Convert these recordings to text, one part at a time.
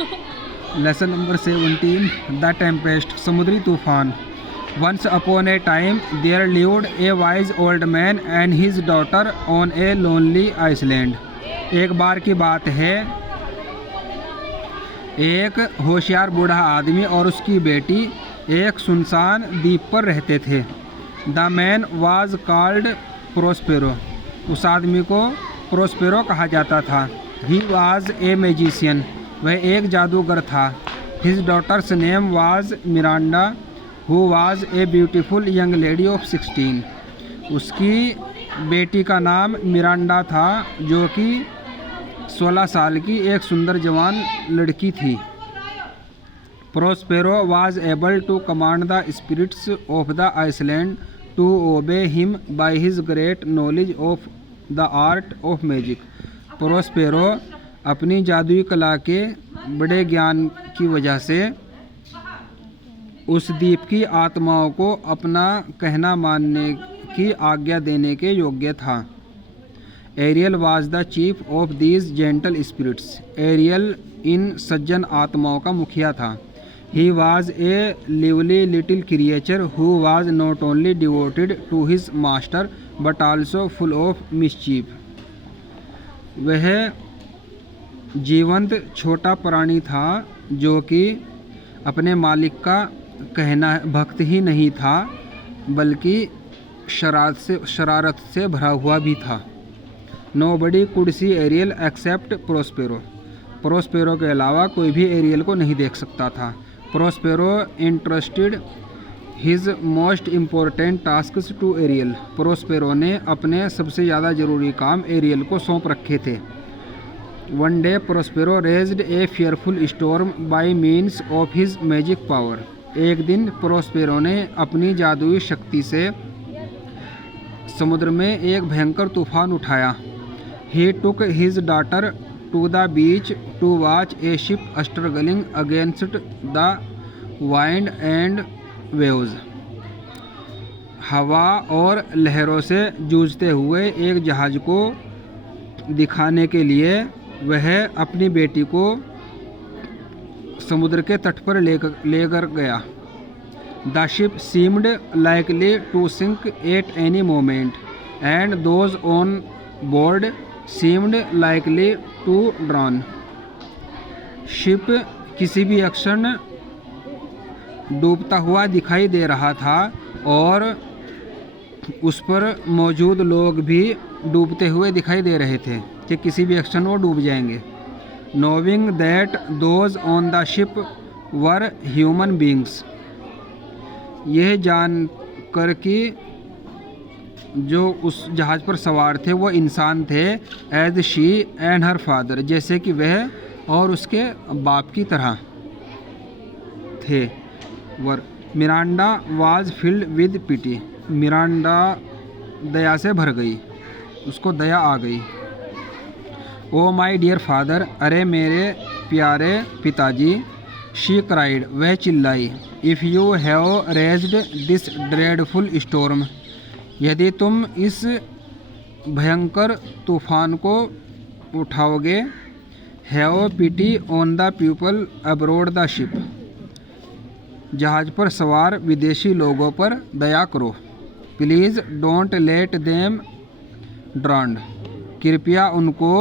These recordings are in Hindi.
लेसन नंबर 17, द टेम्पेस्ट, समुद्री तूफान। Once upon a time there lived a wise old man and his daughter on a lonely island. एक बार की बात है, एक होशियार बूढ़ा आदमी और उसकी बेटी एक सुनसान द्वीप पर रहते थे। The man was called Prospero. उस आदमी को प्रोस्पेरो कहा जाता था। He was a magician. वह एक जादूगर था। His daughter's name was Miranda who was a beautiful young lady of 16। उसकी बेटी का नाम मिरांडा था, जो कि 16 साल की एक सुंदर जवान लड़की थी। Prospero was able to command the spirits of the island to obey him by his great knowledge of the art of magic. Prospero अपनी जादुई कला के बड़े ज्ञान की वजह से उस द्वीप की आत्माओं को अपना कहना मानने की आज्ञा देने के योग्य था। Ariel was the chief of these gentle spirits. Ariel इन सज्जन आत्माओं का मुखिया था। He was a lively little creature who was not only devoted to his master but also full of mischief. वह जीवंत छोटा प्राणी था, जो कि अपने मालिक का कहना भक्त ही नहीं था, बल्कि शरारत से भरा हुआ भी था। Nobody could see Ariel except Prospero. Prospero के अलावा कोई भी एरियल को नहीं देख सकता था। Prospero interested his most important tasks to Ariel. Prospero ने अपने सबसे ज़्यादा ज़रूरी काम एरियल को सौंप रखे थे। One day Prospero raised A fearful storm bye means of his magic power. एक दिन प्रोस्पेरो ने अपनी जादुई शक्ति से समुद्र में एक भयंकर तूफान उठाया। He took his daughter to the beach to watch a ship struggling against the wind and waves. हवा और लहरों से जूझते हुए एक जहाज को दिखाने के लिए वह अपनी बेटी को समुद्र के तट पर लेकर गया। The ship seemed likely to sink at any moment and those on board seemed likely to drown. Ship किसी भी क्षण डूबता हुआ दिखाई दे रहा था और उस पर मौजूद लोग भी डूबते हुए दिखाई दे रहे थे कि किसी भी क्षण वो डूब जाएंगे। नोविंग that those on the ship were human beings. यह जान कर कि जो उस जहाज़ पर सवार थे वो इंसान थे। As she and her father, जैसे कि वह और उसके बाप की तरह थे। Were Miranda was filled with pity. Miranda दया से भर गई, उसको दया आ गई। ओ माई डियर फादर, अरे मेरे प्यारे पिताजी। शी क्राइड, वह चिल्लाई। If you have raised this dreadful storm, यदि तुम इस भयंकर तूफान को उठाओगे। Have pity on the people abroad the ship, जहाज़ पर सवार विदेशी लोगों पर दया करो। Please don't let them drowned, कृपया उनको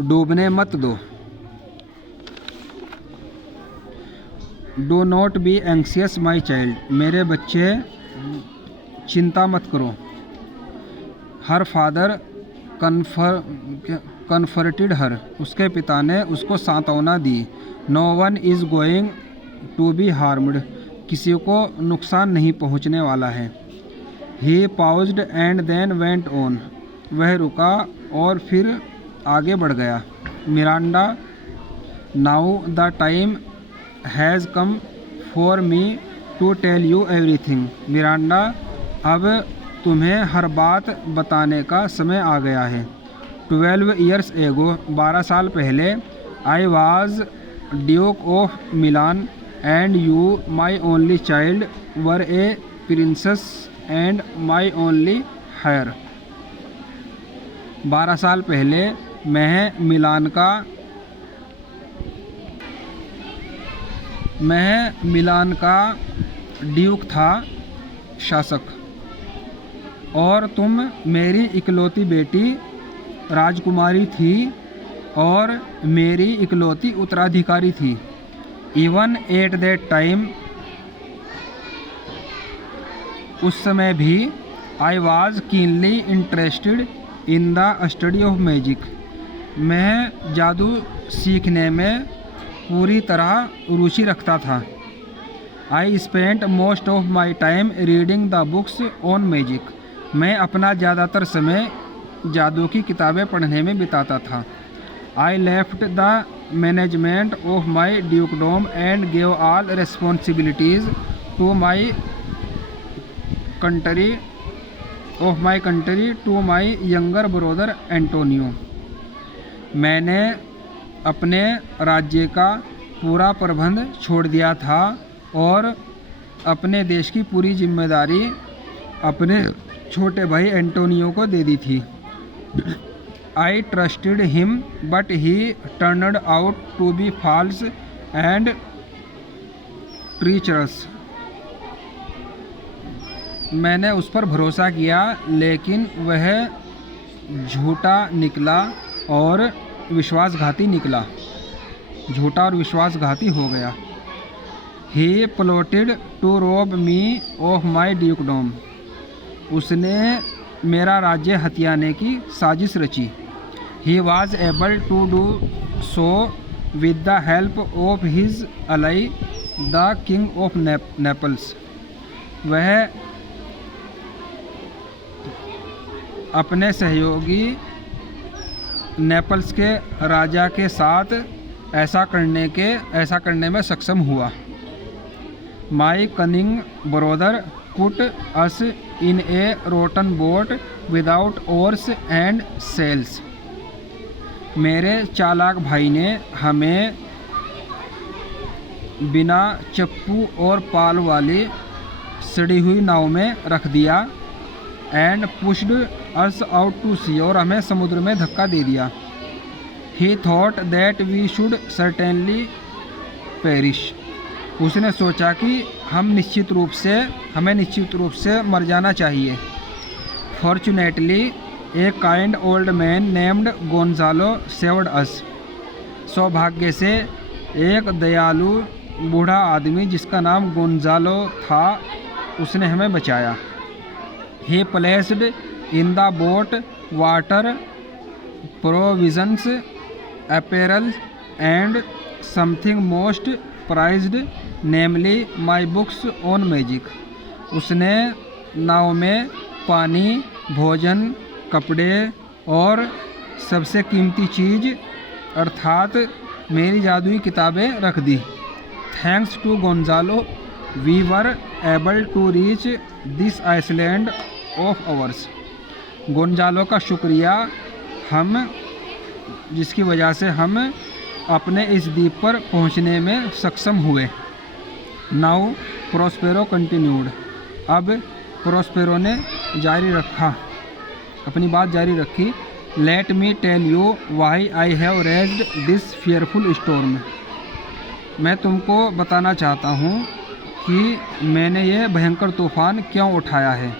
डूबने मत दो। Do not be anxious my child, मेरे बच्चे चिंता मत करो। हर फादर कन्फर्टेड हर, उसके पिता ने उसको सांत्वना दी। No one is going to be harmed, किसी को नुकसान नहीं पहुंचने वाला है। He paused and then went on, वह रुका और फिर आगे बढ़ गया। Miranda, now the time has come for me to tell you everything. Miranda, अब तुम्हें हर बात बताने का समय आ गया है। 12 ईयर्स एगो, 12 साल पहले, I was duke of Milan and you my only child were a princess and my only heir. 12 साल पहले मैं मिलान का मैं मिलान का ड्यूक था शासक, और तुम मेरी इकलौती बेटी राजकुमारी थी और मेरी इकलौती उत्तराधिकारी थी। इवन एट दैट टाइम, उस समय भी, I was keenly interested in the study of magic, मैं जादू सीखने में पूरी तरह रुचि रखता था। I spent most of my time reading the books on magic, मैं अपना ज़्यादातर समय जादू की किताबें पढ़ने में बिताता था। I left the management of my dukedom and gave all responsibilities to my country to my younger brother Antonio, मैंने अपने राज्य का पूरा प्रबंध छोड़ दिया था और अपने देश की पूरी जिम्मेदारी अपने छोटे भाई एंटोनियो को दे दी थी। I trusted him but he turned out to be false and treacherous, मैंने उस पर भरोसा किया लेकिन वह झूठा निकला और विश्वासघाती निकला, झूठा और विश्वासघाती हो गया। He plotted to rob me of my dukedom, उसने मेरा राज्य हथियाने की साजिश रची। He was able to do so with the help of his ally the king of Naples, वह अपने सहयोगी नेपल्स के राजा के साथ ऐसा करने में सक्षम हुआ। My cunning brother put us in a rotten boat without oars and sails, मेरे चालाक भाई ने हमें बिना चप्पू और पाल वाली सड़ी हुई नाव में रख दिया। And pushed us out to sea, और हमें समुद्र में धक्का दे दिया। He thought that we should certainly perish, उसने सोचा कि हमें निश्चित रूप से मर जाना चाहिए। Fortunately a kind old man named Gonzalo saved us, सौभाग्य से एक दयालु बूढ़ा आदमी जिसका नाम गोंजालो था उसने हमें बचाया। He placed in the boat water, provisions, apparel and something most prized, namely my books on magic, उसने नाव में पानी, भोजन, कपड़े और सबसे कीमती चीज़ अर्थात मेरी जादुई किताबें रख दी। Thanks to Gonzalo we were able to reach this island of ours, Gonzalo का शुक्रिया जिसकी वजह से हम अपने इस द्वीप पर पहुंचने में सक्षम हुए। नाउ प्रोस्पेरो कंटिन्यूड, अब प्रोस्पेरो ने अपनी बात जारी रखी। Let me tell you why I have raised this fearful storm, मैं तुमको बताना चाहता हूँ कि मैंने ये भयंकर तूफान क्यों उठाया है।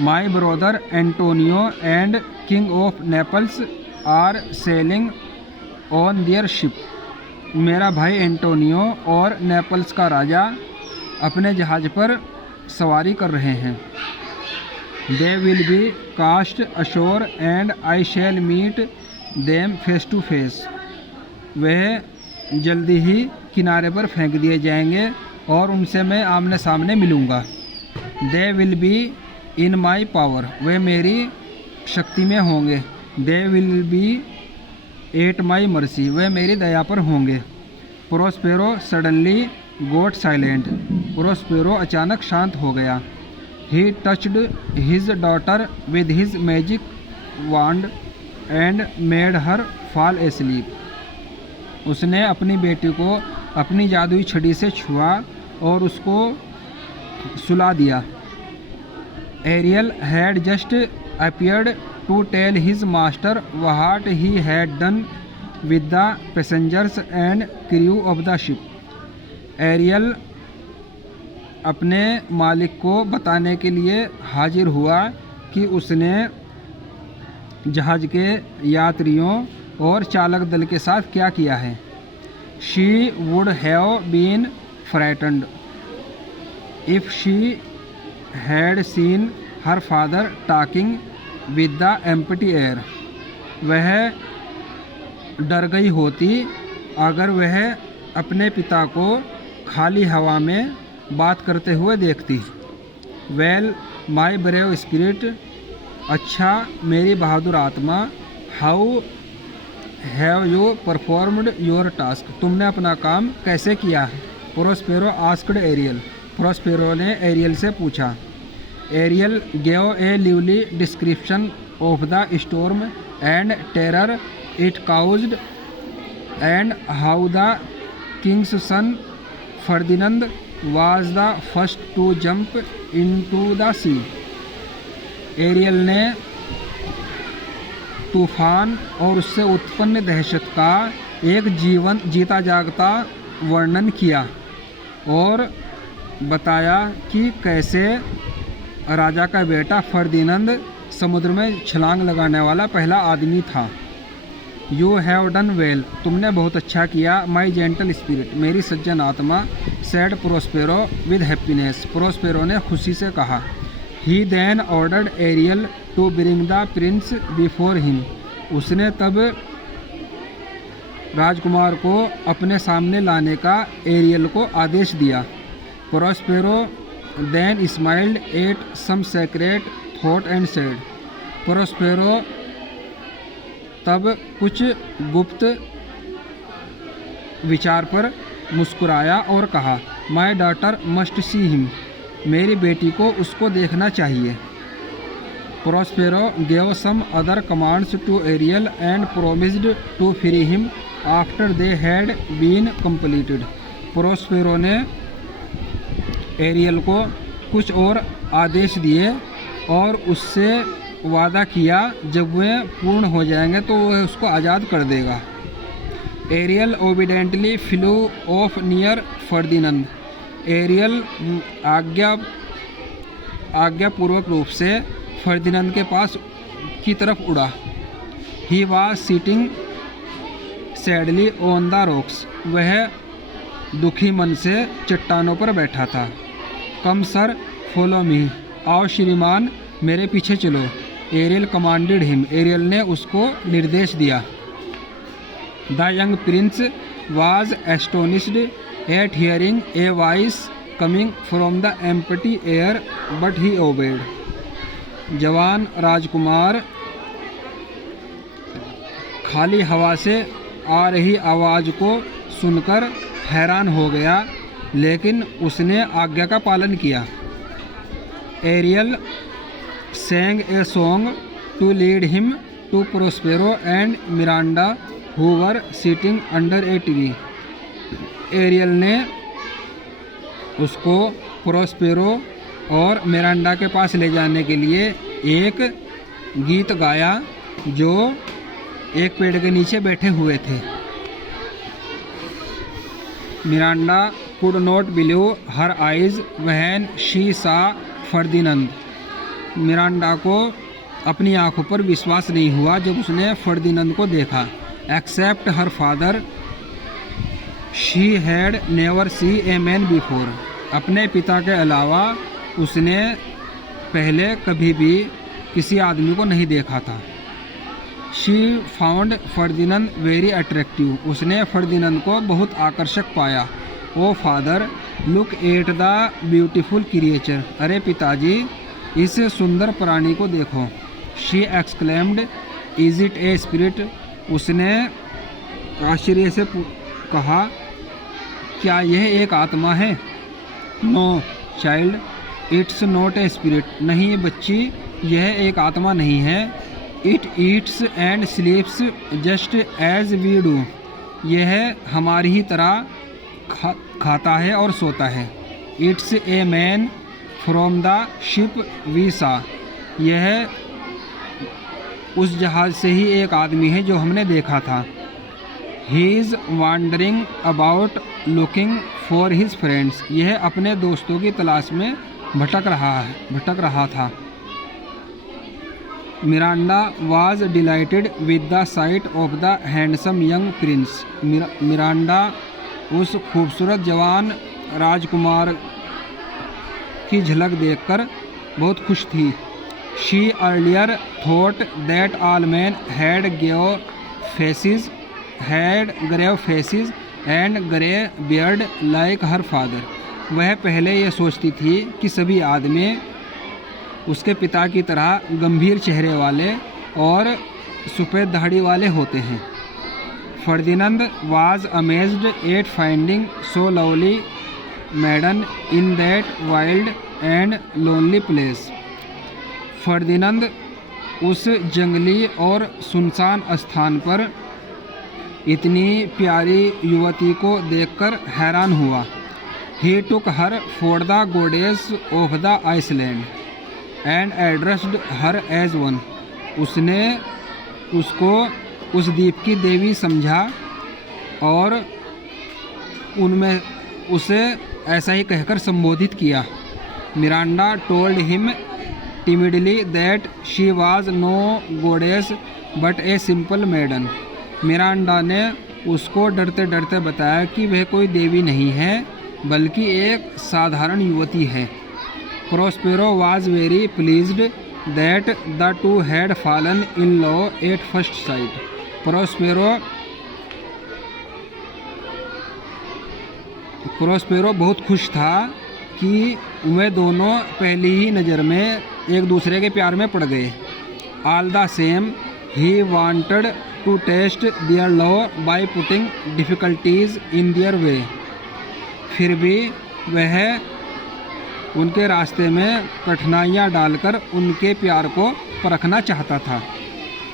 My brother Antonio and king of Naples are sailing on their ship, मेरा भाई एंटोनियो और नेपल्स का राजा अपने जहाज़ पर सवारी कर रहे हैं। They will be cast ashore and I shall meet them face to face, वह जल्दी ही किनारे पर फेंक दिए जाएंगे और उनसे मैं आमने सामने मिलूँगा। They will be in my power, वे मेरी शक्ति में होंगे। They will be at my mercy, वे मेरी दया पर होंगे। Prospero suddenly got silent, Prospero अचानक शांत हो गया। He touched his daughter with his magic wand and made her fall asleep, उसने अपनी बेटी को अपनी जादुई छड़ी से छुआ और उसको सुला दिया। Ariel had just appeared to tell his master what he had done with the passengers and crew of the ship, Ariel अपने मालिक को बताने के लिए हाजिर हुआ कि उसने जहाज़ के यात्रियों और चालक दल के साथ क्या किया है। She would have been frightened if she had seen her father talking with the empty air. वह डर गई होती अगर वह अपने पिता को खाली हवा में बात करते हुए देखती। वेल माई ब्रेव स्पिरिट, अच्छा मेरी बहादुर आत्मा, how have you performed your task, तुमने अपना काम कैसे किया है। प्रोस्पेरो आस्क्ड एरियल, प्रोस्पेरो ने एरियल से पूछा। Ariel gave a lively description of the storm and terror it caused and how the king's son Ferdinand was the first to jump into the sea। Ariel ने तूफान और उससे उत्पन्न दहशत का एक जीता जागता वर्णन किया और बताया कि कैसे राजा का बेटा फर्दिनंद समुद्र में छलांग लगाने वाला पहला आदमी था। यू हैव डन वेल, तुमने बहुत अच्छा किया। माई जेंटल स्पिरिट, मेरी सज्जन आत्मा। Said Prospero with happiness, Prospero ने खुशी से कहा। He then ordered Ariel to bring the prince before him, उसने तब राजकुमार को अपने सामने लाने का एरियल को आदेश दिया। Prospero then smiled at some secret thought and said, Prospero तब कुछ गुप्त विचार पर मुस्कुराया और कहा। My daughter must see him, मेरी बेटी को उसको देखना चाहिए। Prospero gave some other commands to Ariel and promised to free him after they had been completed, Prospero ने एरियल को कुछ और आदेश दिए और उससे वादा किया जब वे पूर्ण हो जाएंगे तो वह उसको आज़ाद कर देगा। Ariel obediently flew off near Ferdinand, Ariel आज्ञापूर्वक रूप से फर्दिनंद के पास की तरफ उड़ा। He was sitting sadly on the rocks, वह दुखी मन से चट्टानों पर बैठा था। कम सर फॉलो मी, आओ श्रीमान मेरे पीछे चलो। एरियल कमांडेड हिम, एरियल ने उसको निर्देश दिया। The young prince was astonished at hearing a voice coming from the empty air but he obeyed, जवान राजकुमार खाली हवा से आ रही आवाज़ को सुनकर हैरान हो गया, लेकिन उसने आज्ञा का पालन किया। Ariel sang a song to lead him to Prospero and Miranda who were sitting under a tree। Ariel ने उसको प्रोस्पेरो और मिरांडा के पास ले जाने के लिए एक गीत गाया जो एक पेड़ के नीचे बैठे हुए थे। Miranda could not believe her eyes when she saw Ferdinand, Miranda को अपनी आंखों पर विश्वास नहीं हुआ जब उसने फर्दिनंद को देखा। Except her father she had never see a man before, अपने पिता के अलावा उसने पहले कभी भी किसी आदमी को नहीं देखा था। She found Ferdinand very attractive, उसने फर्दिनंद को बहुत आकर्षक पाया। Oh father look at the beautiful creature, अरे पिताजी इस सुंदर प्राणी को देखो। She exclaimed is it a spirit, उसने आश्चर्य से कहा क्या यह एक आत्मा है। No child it's not a spirit, नहीं बच्ची यह एक आत्मा नहीं है। It eats and sleeps just as we do, यह हमारी ही तरह खाता है और सोता है। It's a man from the ship we saw, यह उस जहाज़ से ही एक आदमी है जो हमने देखा था। He is wandering about looking for his friends. यह अपने दोस्तों की तलाश में भटक रहा था। Miranda was dilated with the site of the handsome young Prince. Miranda उस खूबसूरत जवान राजकुमार की झलक देखकर बहुत खुश थी। She earlier thought that all man had grave faces and grey beard like her father. वह पहले यह सोचती थी कि सभी आदमी उसके पिता की तरह गंभीर चेहरे वाले और सफ़ेद दाढ़ी वाले होते हैं। Ferdinand was amazed at finding so lovely maiden in that wild and lonely place. Ferdinand उस जंगली और सुनसान स्थान पर इतनी प्यारी युवती को देखकर हैरान हुआ। He took her for the goddess of the island and addressed her as one. उसने उसको उस द्वीप की देवी समझा और उनमें उसे ऐसा ही कहकर संबोधित किया। Miranda told him timidly that she was no goddess but a simple maiden. Miranda ने उसको डरते डरते बताया कि वह कोई देवी नहीं है बल्कि एक साधारण युवती है। Prospero was very pleased that the two had fallen in love at first sight. Prospero बहुत खुश था कि वे दोनों पहली ही नज़र में एक दूसरे के प्यार में पड़ गए। All the same he wanted to test their love by putting difficulties in their way. फिर भी वह उनके रास्ते में कठिनाइयाँ डालकर उनके प्यार को परखना चाहता था।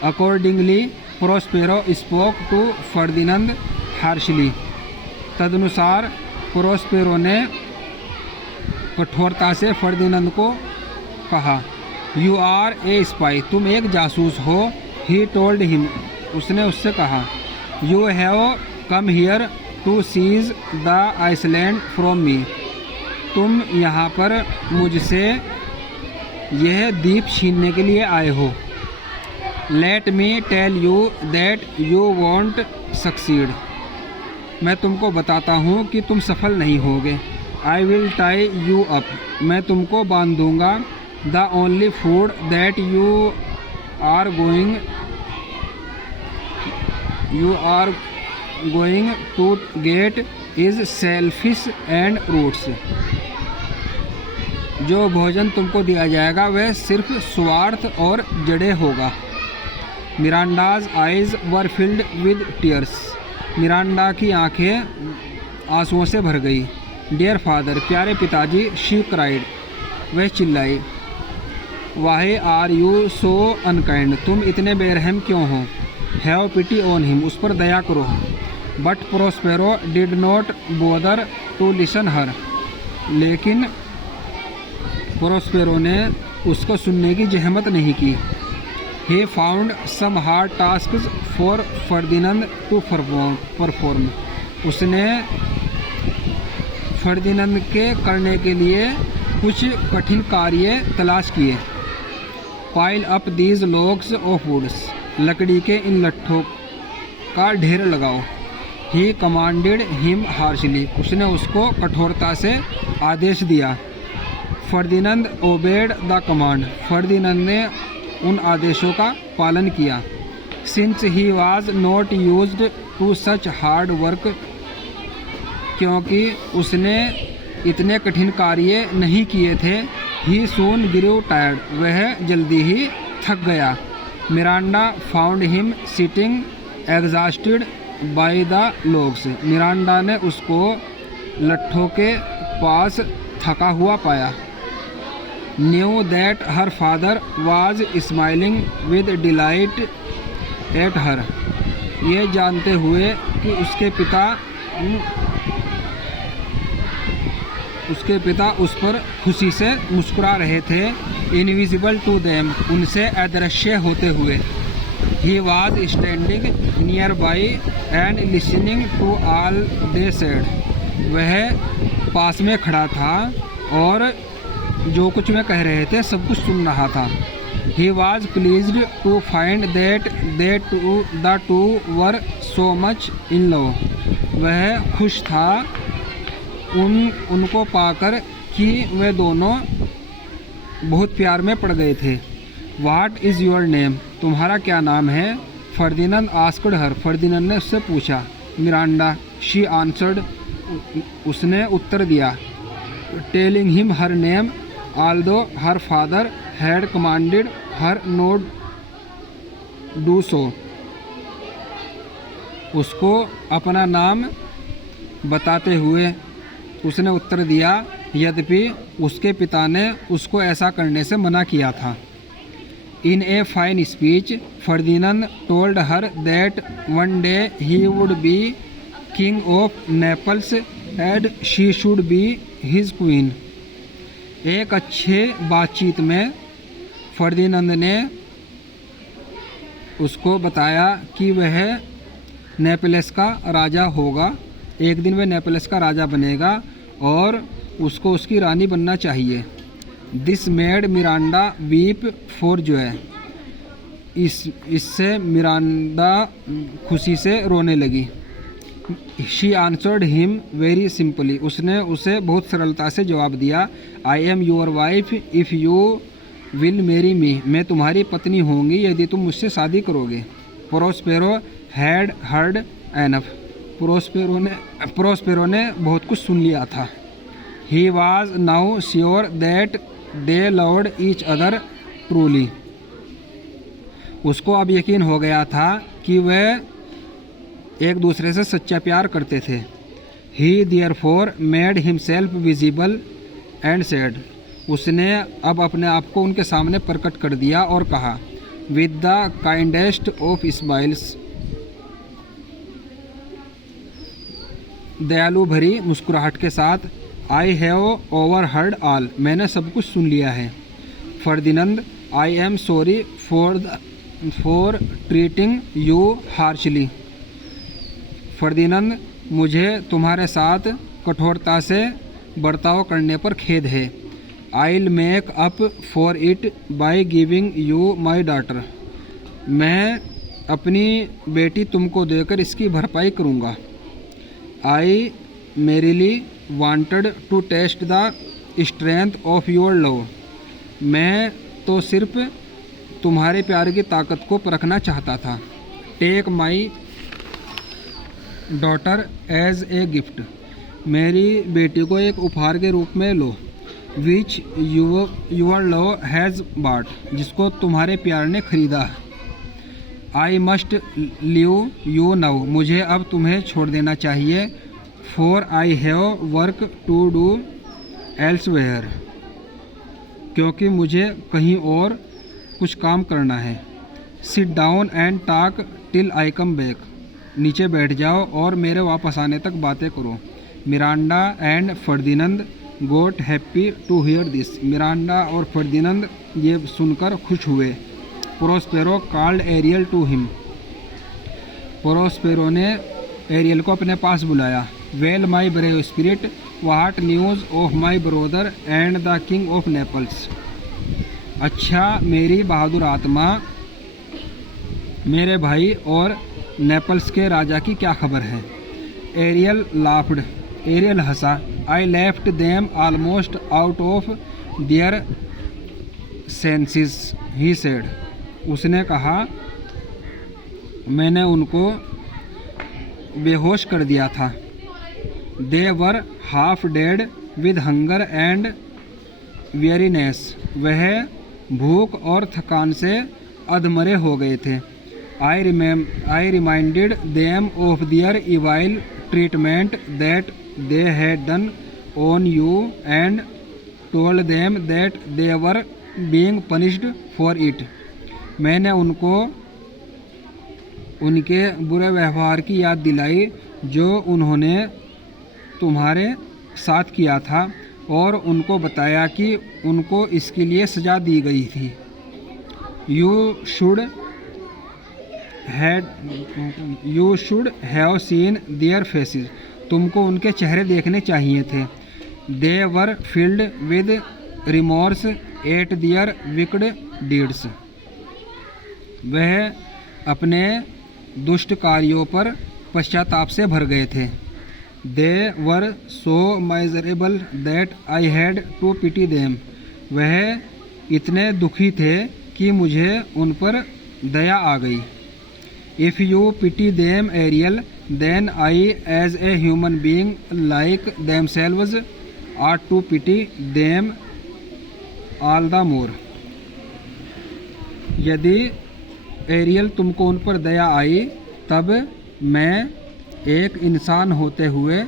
Accordingly Prospero spoke to Ferdinand harshly. तदनुसार प्रोस्पेरो ने कठोरता से फर्दिनंद को कहा, यू आर ए स्पाई, तुम एक जासूस हो। ही टोल्ड हिम, उसने उससे कहा, you have come here to seize the island from me, तुम यहाँ पर मुझसे यह द्वीप छीनने के लिए आए हो। Let me tell you that you won't succeed, मैं तुमको बताता हूँ कि तुम सफल नहीं होगे। I will tie you up, मैं तुमको बांध दूँगा। The only food that you are going to get is selfish and roots, जो भोजन तुमको दिया जाएगा वह सिर्फ स्वार्थ और जड़ें होगा। Miranda's eyes were filled with tears, Miranda की आंखें आंसुओं से भर गई। डियर फादर, प्यारे पिताजी, शी क्राइड, वह चिल्लाई। Why are you so unkind, तुम इतने बेरहम क्यों हो। हैव पिटी ऑन हिम, उस पर दया करो। But Prospero did not bother to listen her, लेकिन प्रोस्पेरो ने उसको सुनने की जहमत नहीं की। He found some hard tasks for Ferdinand to perform, उसने फर्दिनंद के करने के लिए कुछ कठिन कार्य तलाश किए। Pile up these logs of woods, लकड़ी के इन लट्ठों का ढेर लगाओ। ही कमांडेड हिम हार्शली, उसने उसको कठोरता से आदेश दिया। Ferdinand obeyed the command, Ferdinand ने उन आदेशों का पालन किया। Since he was not used to such hard work, क्योंकि उसने इतने कठिन कार्य नहीं किए थे। ही सून ग्रू टायर्ड, वह जल्दी ही थक गया। Miranda found him sitting exhausted by the logs, Miranda ने उसको लट्ठों के पास थका हुआ पाया। Knew that her father was smiling with delight at her, ये जानते हुए कि उसके पिता उस पर खुशी से मुस्कुरा रहे थे। इनविजिबल टू देम, उनसे अदृश्य होते हुए। He was standing nearby and listening to all they said. वह पास में खड़ा था और जो कुछ वे कह रहे थे सब कुछ सुन रहा था. He was pleased to find that the two were so much in love. वह खुश था उनको पाकर कि वे दोनों बहुत प्यार में पड़ गए थे. What is your name? तुम्हारा क्या नाम है? फर्दिनंद आस्क्ड हर. फर्दिनंद ने उससे पूछा. मिरांडा. She answered. उसने उत्तर दिया. Telling him her name although her father had commanded her not do so. उसको अपना नाम बताते हुए उसने उत्तर दिया यद्यपि उसके पिता ने उसको ऐसा करने से मना किया था. In a fine speech, Ferdinand told her that one day he would be king of Naples and she should be his queen. एक अच्छे बातचीत में फर्दिनंद ने उसको बताया कि वह नेपल्स का राजा होगा. एक दिन वह नेपल्स का राजा बनेगा और उसको उसकी रानी बनना चाहिए. This made Miranda weep for Joy. इससे मिरांडा खुशी से रोने लगी. She answered him very simply. उसने उसे बहुत सरलता से जवाब दिया. I am your wife if you will marry me. मैं तुम्हारी पत्नी होंगी यदि तुम मुझसे शादी करोगे. Prospero had heard enough. Prospero ने बहुत कुछ सुन लिया था. He was now sure that they loved each other truly. उसको अब यकीन हो गया था कि वे एक दूसरे से सच्चा प्यार करते थे. He therefore made himself visible and said. उसने अब अपने आप को उनके सामने प्रकट कर दिया और कहा with the kindest of smiles. दयालु भरी मुस्कुराहट के साथ. I have overheard all. मैंने सब कुछ सुन लिया है. Ferdinand. I am sorry for treating you harshly. Ferdinand. मुझे तुम्हारे साथ कठोरता से बर्ताव करने पर खेद है. I'll make up for it by giving you my daughter. मैं अपनी बेटी तुमको देकर इसकी भरपाई करूँगा. I merely wanted to test the strength of your love. मैं तो सिर्फ तुम्हारे प्यार की ताकत को परखना चाहता था. Take my daughter as a gift. मेरी बेटी को एक उपहार के रूप में लो. Which your love has bought. जिसको तुम्हारे प्यार ने खरीदा. I must leave you now. मुझे अब तुम्हें छोड़ देना चाहिए. For I have work to do elsewhere. क्योंकि मुझे कहीं और कुछ काम करना है. Sit down and talk till I come back. नीचे बैठ जाओ और मेरे वापस आने तक बातें करो. Miranda and Ferdinand got happy to hear this. Miranda और फर्दिनंद ये सुनकर खुश हुए. Prospero called Ariel to him. Prospero ने एरियल को अपने पास बुलाया. Well my brave spirit what news of my brother and the king of Naples. अच्छा मेरी बहादुर आत्मा, मेरे भाई और नेपल्स के राजा की क्या खबर है. Ariel laughed. एरियल हंसा. I left them almost out of their senses he said. उसने कहा मैंने उनको बेहोश कर दिया था. They were half dead with hunger and weariness. वह भूख और थकान से अधमरे हो गए थे. I reminded them of their evil treatment that they had done on you and told them that they were being punished for it. मैंने उनको उनके बुरे व्यवहार की याद दिलाई जो उन्होंने तुम्हारे साथ किया था और उनको बताया कि उनको इसके लिए सज़ा दी गई थी. You should have seen their faces, तुमको उनके चेहरे देखने चाहिए थे। They were filled with remorse at their wicked deeds, वह अपने दुष्ट कार्यों पर पश्चाताप से भर गए थे। They were so miserable that I had to pity them, वह इतने दुखी थे कि मुझे उन पर दया आ गई। If you pity them Ariel then I as a human being like themselves are to pity them all the more, यदि एरियल तुमको उन पर दया आई तब मैं एक इंसान होते हुए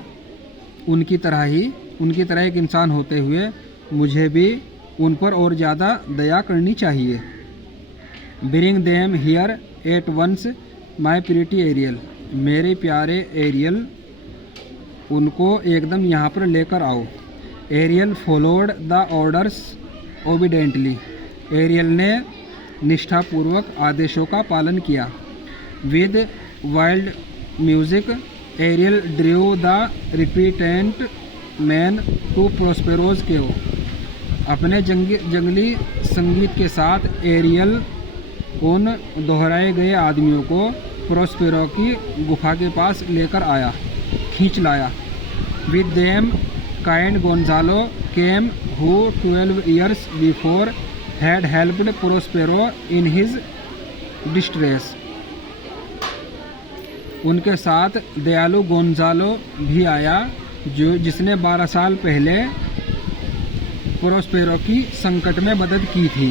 उनकी तरह एक इंसान होते हुए मुझे भी उन पर और ज़्यादा दया करनी चाहिए। Bring them here at once my pretty Ariel, मेरे प्यारे एरियल उनको एकदम यहाँ पर लेकर आओ। Ariel followed the orders obediently, Ariel ने निष्ठापूर्वक आदेशों का पालन किया। With wild music Ariel drove the repentant man to Prospero's cave, अपने जंगली संगीत के साथ एरियल उन दोहराए गए आदमियों को प्रोस्पेरो की गुफा के पास लेकर आया, खींच लाया। With them kind Gonzalo came who 12 years before had helped Prospero in his distress, उनके साथ दयालु गोंजालो भी आया जिसने 12 साल पहले प्रोस्पेरो की संकट में मदद की थी।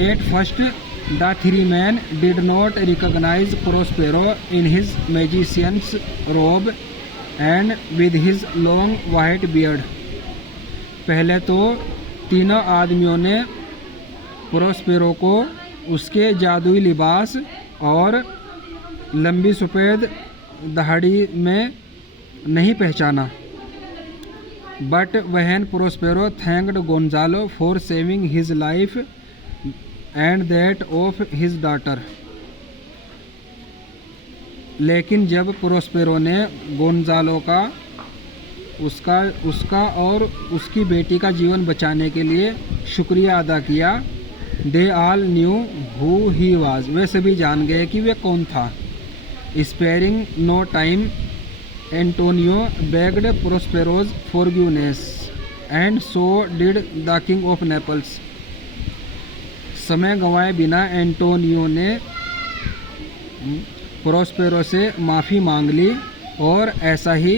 At first the three man did not recognise Prospero in his magicians robe and with his long white beard, पहले तो तीनों आदमियों ने प्रोस्पेरो को उसके जादुई लिबास और लंबी सफ़ेद दहाड़ी में नहीं पहचाना। But when Prospero thanked Gonzalo for saving his life and that of his daughter, लेकिन जब प्रोस्पेरो ने गोंजालो का उसका और उसकी बेटी का जीवन बचाने के लिए शुक्रिया अदा किया, they all knew who he was, वे सभी जान गए कि वे कौन था। Sparing no time Antonio begged Prospero's forgiveness and so did the king of Naples, समय गंवाए बिना एंटोनियो ने प्रोस्पेरो से माफ़ी मांग ली और ऐसा ही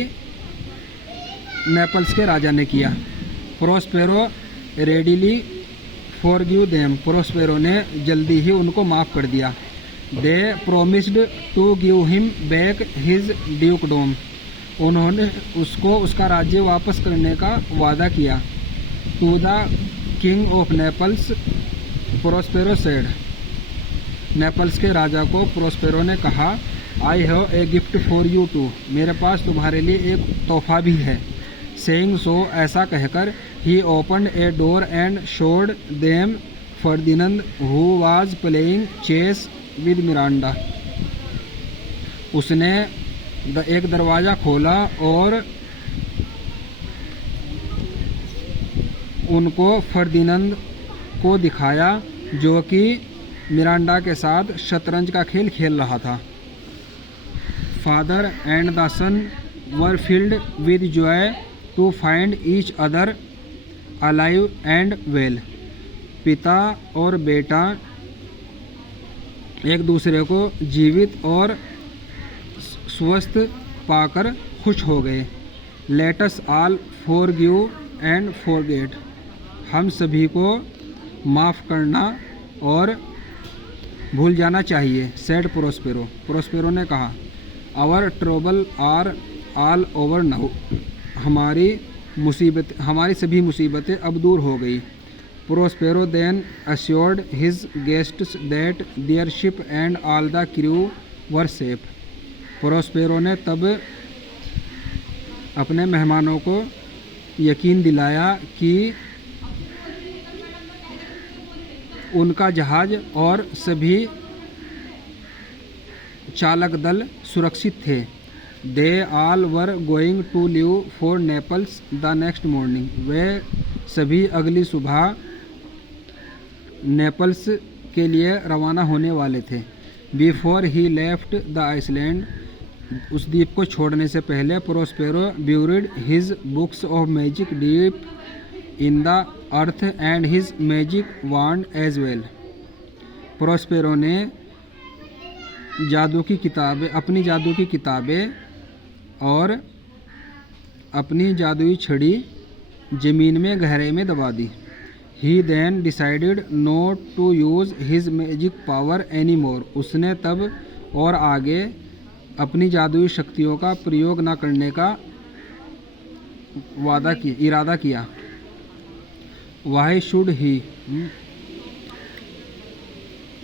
नेपल्स के राजा ने किया। Prospero readily forgive them, Prospero ने जल्दी ही उनको माफ़ कर दिया। They promised to give him back his dukedom, उन्होंने उसको उसका राज्य वापस करने का वादा किया। To the king of Naples Prospero said, Naples के राजा को प्रोस्पेरो ने कहा, I have a gift for you too, मेरे पास तुम्हारे लिए एक तोहफा भी है। सेइंग सो, ऐसा कहकर he opened a door and showed them Ferdinand who was playing chess with Miranda, उसने एक दरवाज़ा खोला और उनको फर्दिनंद को दिखाया जो कि मिरांडा के साथ शतरंज का खेल खेल रहा था। Father and the son were filled with joy to find each other alive and well, पिता और बेटा एक दूसरे को जीवित और स्वस्थ पाकर खुश हो गए। Let us all forgive and forget, हम सभी को माफ़ करना और भूल जाना चाहिए। सेड प्रोस्पेरो, प्रोस्पेरो ने कहा, our trouble are all over now, हमारी सभी मुसीबतें अब दूर हो गई। Prospero then assured his guests that their ship and all the crew were safe, Prospero ने तब अपने मेहमानों को यकीन दिलाया कि उनका जहाज़ और सभी चालक दल सुरक्षित थे। They all were going to leave for Naples the next morning. वे सभी अगली सुबह नेपल्स के लिए रवाना होने वाले थे। Before he left the island, उस द्वीप को छोड़ने से पहले, Prospero buried his books of magic deep in the earth and his magic wand as well. Prospero ने अपनी जादू की किताबें और अपनी जादुई छड़ी जमीन में गहराई में दबा दी। He then decided not to use his magic power anymore। उसने तब और आगे अपनी जादुई शक्तियों का प्रयोग न करने का इरादा किया। Why should he?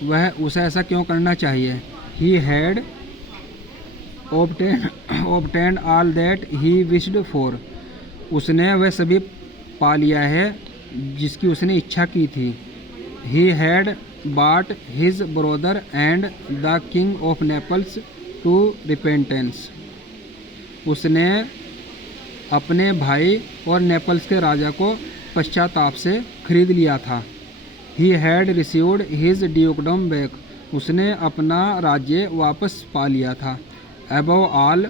वह उसे ऐसा क्यों करना चाहिए? He had obtained all that he wished for। उसने वह सभी पा लिया है जिसकी उसने इच्छा की थी। He had brought his brother and the king of Naples to repentance। उसने अपने भाई और नेपल्स के राजा को पश्चाताप से खरीद लिया था। He had received his dukedom back। उसने अपना राज्य वापस पा लिया था। Above all,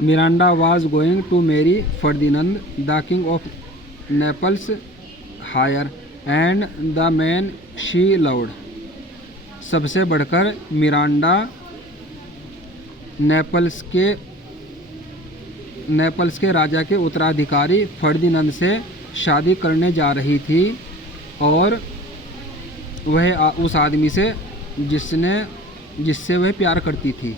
Miranda was going to marry Ferdinand, the king of Naples, higher and the man she loved। सबसे बढ़कर मिरांडा नेपल्स के राजा के उत्तराधिकारी फर्दिनंद से शादी करने जा रही थी, और वह उस आदमी से जिससे वह प्यार करती थी।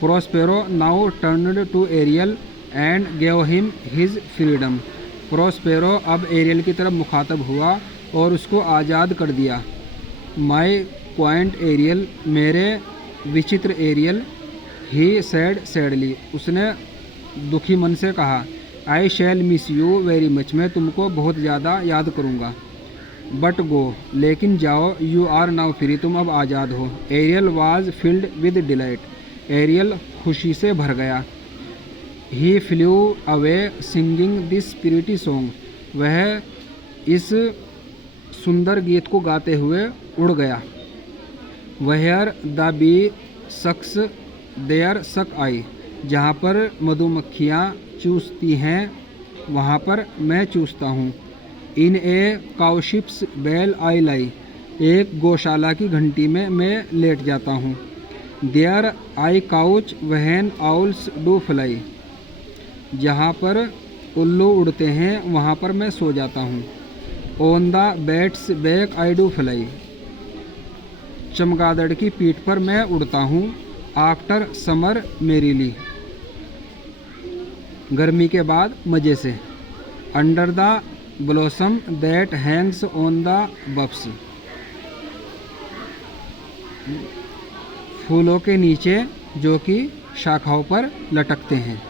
Prospero now turned to Ariel and gave him his freedom. Prospero अब एरियल की तरफ मुखातब हुआ और उसको आज़ाद कर दिया। माई क्वाइंट एरियल, मेरे विचित्र एरियल। ही सैड सैडली, उसने दुखी मन से कहा। आई शैल मिस यू वेरी मच, मैं तुमको बहुत ज़्यादा याद करूँगा। बट गो, लेकिन जाओ। यू आर नाउ फ्री, तुम अब आज़ाद हो। Ariel was filled with delight, Ariel खुशी से भर गया। He flew away singing this pretty song, वह इस सुंदर गीत को गाते हुए उड़ गया। Where the bee sucks there suck I, जहाँ पर मधुमक्खियाँ चूसती हैं वहाँ पर मैं चूसता हूँ। इन ए काउशिप्स बेल आई लाई, एक गौशाला की घंटी में मैं लेट जाता हूँ। There I couch when owls do fly, जहाँ पर उल्लू उड़ते हैं वहाँ पर मैं सो जाता हूँ। On the bats back I do fly, चमगादड़ की पीठ पर मैं उड़ता हूँ। आफ्टर समर मेरीली, गर्मी के बाद मज़े से। Under the blossom that Hanks on the बफ्स, फूलों के नीचे जो कि शाखाओं पर लटकते हैं।